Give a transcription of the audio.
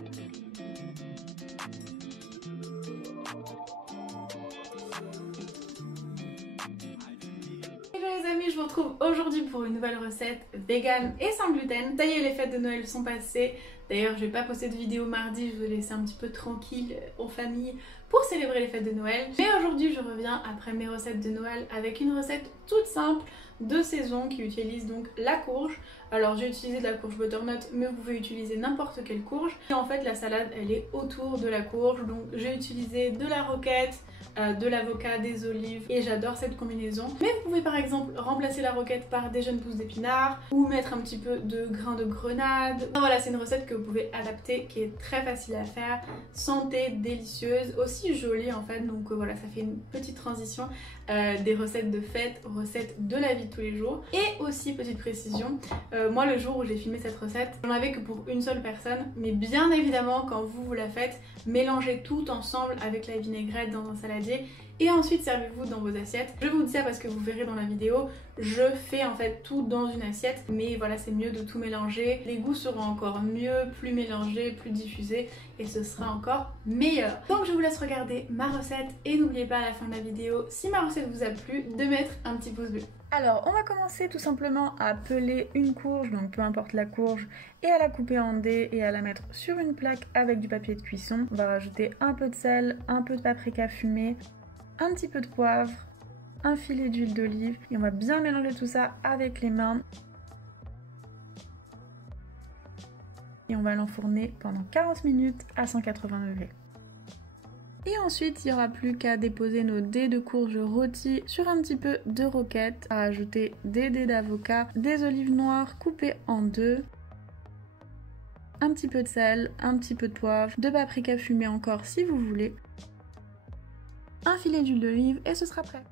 Hello les amis, je vous retrouve aujourd'hui pour une nouvelle recette vegan et sans gluten. Ça y est, les fêtes de Noël sont passées. D'ailleurs, je vais pas poster de vidéo mardi, je vais vous laisser un petit peu tranquille en famille pour célébrer les fêtes de Noël. Mais aujourd'hui, je reviens après mes recettes de Noël avec une recette toute simple de saison qui utilise donc la courge. Alors j'ai utilisé de la courge butternut, mais vous pouvez utiliser n'importe quelle courge. Et en fait, la salade, elle est autour de la courge. Donc j'ai utilisé de la roquette, de l'avocat, des olives, et j'adore cette combinaison. Mais vous pouvez par exemple remplacer la roquette par des jeunes pousses d'épinards ou mettre un petit peu de grains de grenade. Enfin, voilà, c'est une recette que vous pouvez adapter, qui est très facile à faire, santé, délicieuse, aussi jolie en fait. Donc voilà, ça fait une petite transition des recettes de fête, recettes de la vie de tous les jours. Et aussi, petite précision, moi le jour où j'ai filmé cette recette, j'en avais que pour une seule personne, mais bien évidemment quand vous la faites, mélangez tout ensemble avec la vinaigrette dans un saladier et ensuite servez-vous dans vos assiettes. Je vous dis ça parce que vous verrez dans la vidéo, je fais en fait tout dans une assiette, mais voilà, c'est mieux de tout mélanger. Les goûts seront encore mieux, plus mélangés, plus diffusés et ce sera encore meilleur. Donc je vous laisse regarder ma recette et n'oubliez pas à la fin de la vidéo, si ma recette vous a plu, de mettre un petit pouce bleu. Alors on va commencer tout simplement à peler une courge, donc peu importe la courge, et à la couper en dés et à la mettre sur une plaque avec du papier de cuisson. On va rajouter un peu de sel, un peu de paprika fumé, un petit peu de poivre, un filet d'huile d'olive et on va bien mélanger tout ça avec les mains. Et on va l'enfourner pendant 40 minutes à 180 degrés. Et ensuite, il n'y aura plus qu'à déposer nos dés de courge rôtis sur un petit peu de roquette, à ajouter des dés d'avocat, des olives noires coupées en deux, un petit peu de sel, un petit peu de poivre, de paprika fumé encore si vous voulez, un filet d'huile d'olive et ce sera prêt.